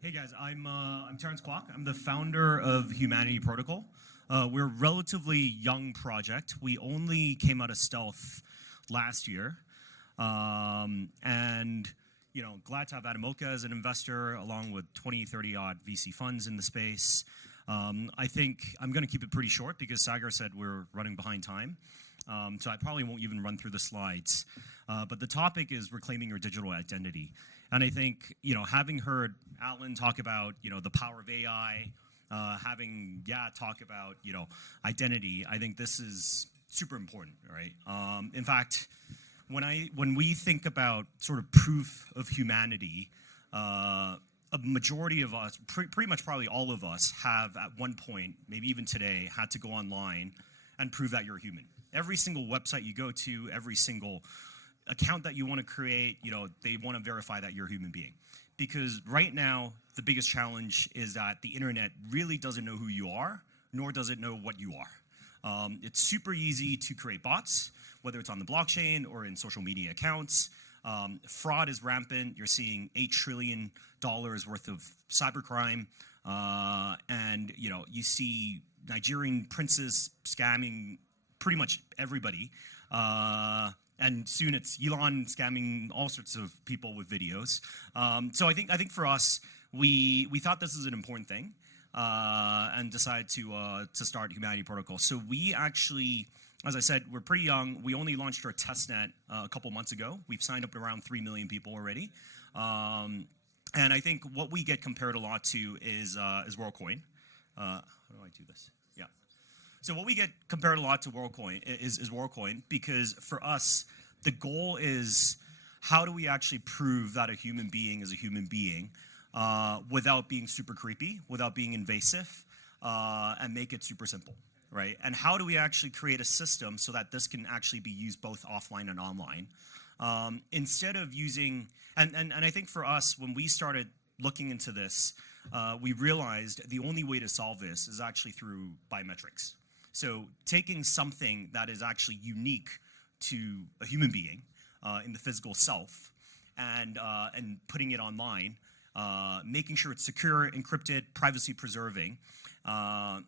Hey guys, I'm Terence Kwok. I'm the founder of Humanity Protocol. We're a relatively young project. We only came out of stealth last year, and glad to have Adamoka as an investor, along with 20, 30 odd VC funds in the space. I think I'm going to keep it pretty short because Sagar said we're running behind time, so I probably won't even run through the slides. But the topic is reclaiming your digital identity. And I think, having heard Alan talk about, the power of AI, having talk about, identity, I think this is super important, right? In fact, when we think about sort of proof of humanity, a majority of us, pretty much probably all of us, have at one point, maybe even today, had to go online and prove that you're a human. Every single website you go to, every single account that you want to create, they want to verify that you're a human being. Because right now, the biggest challenge is that the internet really doesn't know who you are, nor does it know what you are. It's super easy to create bots, whether it's on the blockchain or in social media accounts. Fraud is rampant. You're seeing $8 trillion worth of cybercrime. And, you see Nigerian princes scamming pretty much everybody. And soon it's Elon scamming all sorts of people with videos. So I think for us, we thought this was an important thing, and decided to start Humanity Protocol. So we actually, as I said, we're pretty young. We only launched our testnet a couple months ago. We've signed up around 3 million people already. And I think what we get compared a lot to is WorldCoin. How do I do this? Yeah. So what we get compared a lot to WorldCoin is WorldCoin, because for us, the goal is how do we actually prove that a human being is a human being without being super creepy, without being invasive, and make it super simple, right? And how do we actually create a system so that this can actually be used both offline and online? Instead of using, and I think for us, when we started looking into this, we realized the only way to solve this is actually through biometrics. So taking something that is actually unique to a human being in the physical self and putting it online, making sure it's secure, encrypted, privacy preserving,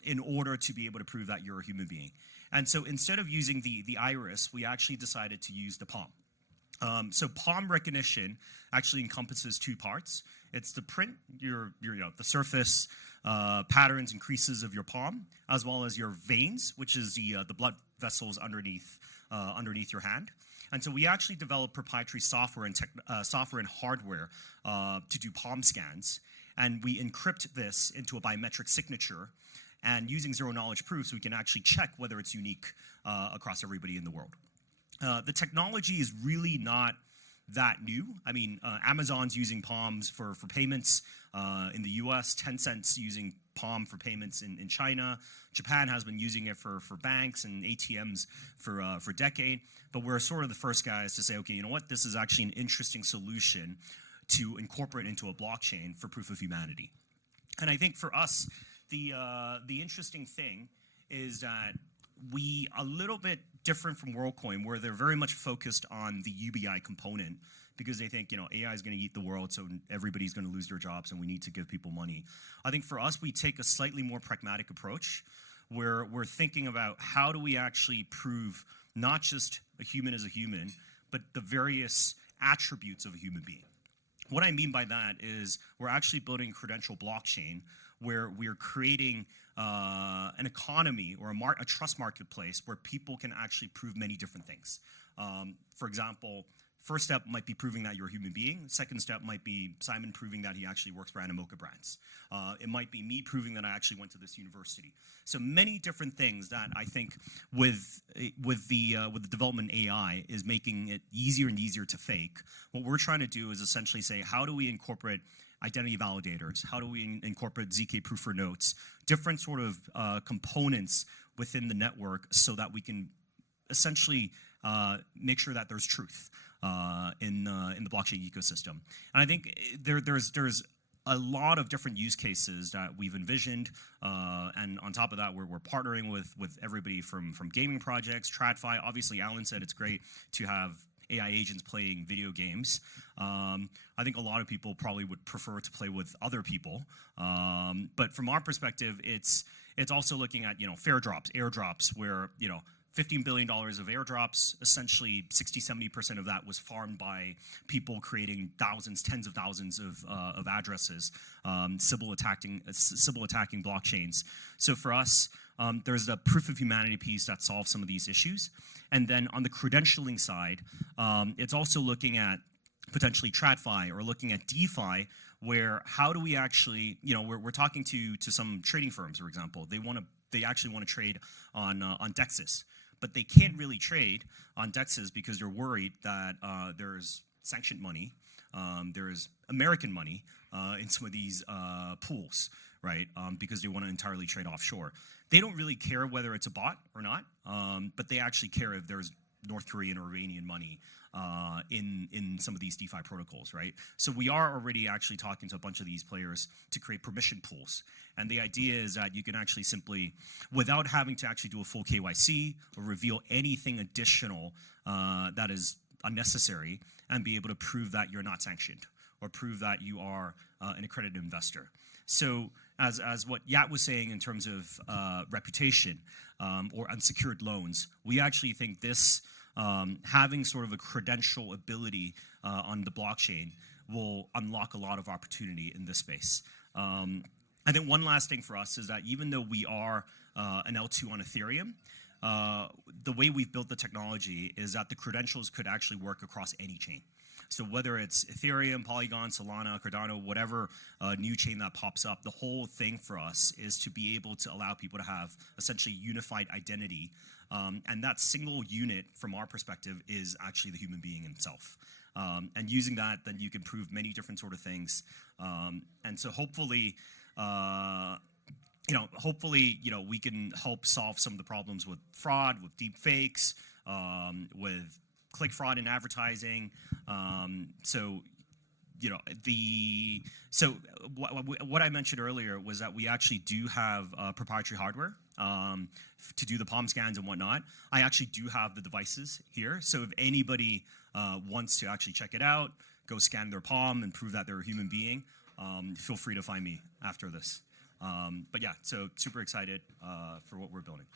in order to be able to prove that you're a human being. And so instead of using the iris, we actually decided to use the palm. So palm recognition actually encompasses two parts. It's the print, the surface patterns and creases of your palm, as well as your veins, which is the blood vessels underneath your hand. And so we actually developed proprietary software and hardware to do palm scans, and we encrypt this into a biometric signature. And using zero-knowledge proofs, we can actually check whether it's unique across everybody in the world. The technology is really not that new. I mean, Amazon's using palms for payments in the US, Tencent's using palm for payments in China. Japan has been using it for banks and ATMs for a decade. But we're sort of the first guys to say, okay, you know what? This is actually an interesting solution to incorporate into a blockchain for proof of humanity. And I think for us, the interesting thing is that we a little bit different from WorldCoin, where they're very much focused on the UBI component, because they think, AI is going to eat the world, so everybody's going to lose their jobs, and we need to give people money. I think for us, we take a slightly more pragmatic approach, where we're thinking about how do we actually prove not just a human is a human, but the various attributes of a human being. What I mean by that is we're actually building a credential blockchain where we're creating an economy or a trust marketplace where people can actually prove many different things. For example, first step might be proving that you're a human being. Second step might be Simon proving that he actually works for Adamoka Brands. It might be me proving that I actually went to this university. So many different things that I think with the development of AI is making it easier and easier to fake. What we're trying to do is essentially say, how do we incorporate identity validators? How do we incorporate ZK proof for notes? Different sort of components within the network so that we can essentially make sure that there's truth in the blockchain ecosystem. And I think there's a lot of different use cases that we've envisioned, and on top of that, we're partnering with everybody from gaming projects, TradFi. Obviously, Alan said it's great to have AI agents playing video games. I think a lot of people probably would prefer to play with other people. But from our perspective, it's also looking at, fair drops, airdrops, where, $15 billion of airdrops, essentially 60-70% of that was farmed by people creating thousands, tens of thousands of addresses, Sybil attacking blockchains. So for us, there's the proof of humanity piece that solves some of these issues. And then on the credentialing side, it's also looking at potentially TradFi or looking at DeFi, where how do we actually, we're talking to some trading firms, for example. They actually want to trade on DEXs. But they can't really trade on DEXs because they're worried that there's sanctioned money, there's American money in some of these pools, right? Because they want to entirely trade offshore. They don't really care whether it's a bot or not, but they actually care if there's North Korean or Iranian money in some of these DeFi protocols, right? So we are already actually talking to a bunch of these players to create permission pools. And the idea is that you can actually simply, without having to actually do a full KYC or reveal anything additional that is unnecessary, and be able to prove that you're not sanctioned or prove that you are an accredited investor. So as what Yat was saying in terms of reputation or unsecured loans, we actually think this having sort of a credential ability on the blockchain will unlock a lot of opportunity in this space. I think one last thing for us is that even though we are an L2 on Ethereum, the way we've built the technology is that the credentials could actually work across any chain. So whether it's Ethereum, Polygon, Solana, Cardano, whatever new chain that pops up, the whole thing for us is to be able to allow people to have essentially unified identity. And that single unit, from our perspective, is actually the human being himself. And using that, then you can prove many different sort of things. And so hopefully, we can help solve some of the problems with fraud, with deep fakes, with click fraud in advertising. What I mentioned earlier was that we actually do have proprietary hardware to do the palm scans and whatnot. I actually do have the devices here. So if anybody wants to actually check it out, go scan their palm and prove that they're a human being, feel free to find me after this. But yeah, so super excited for what we're building.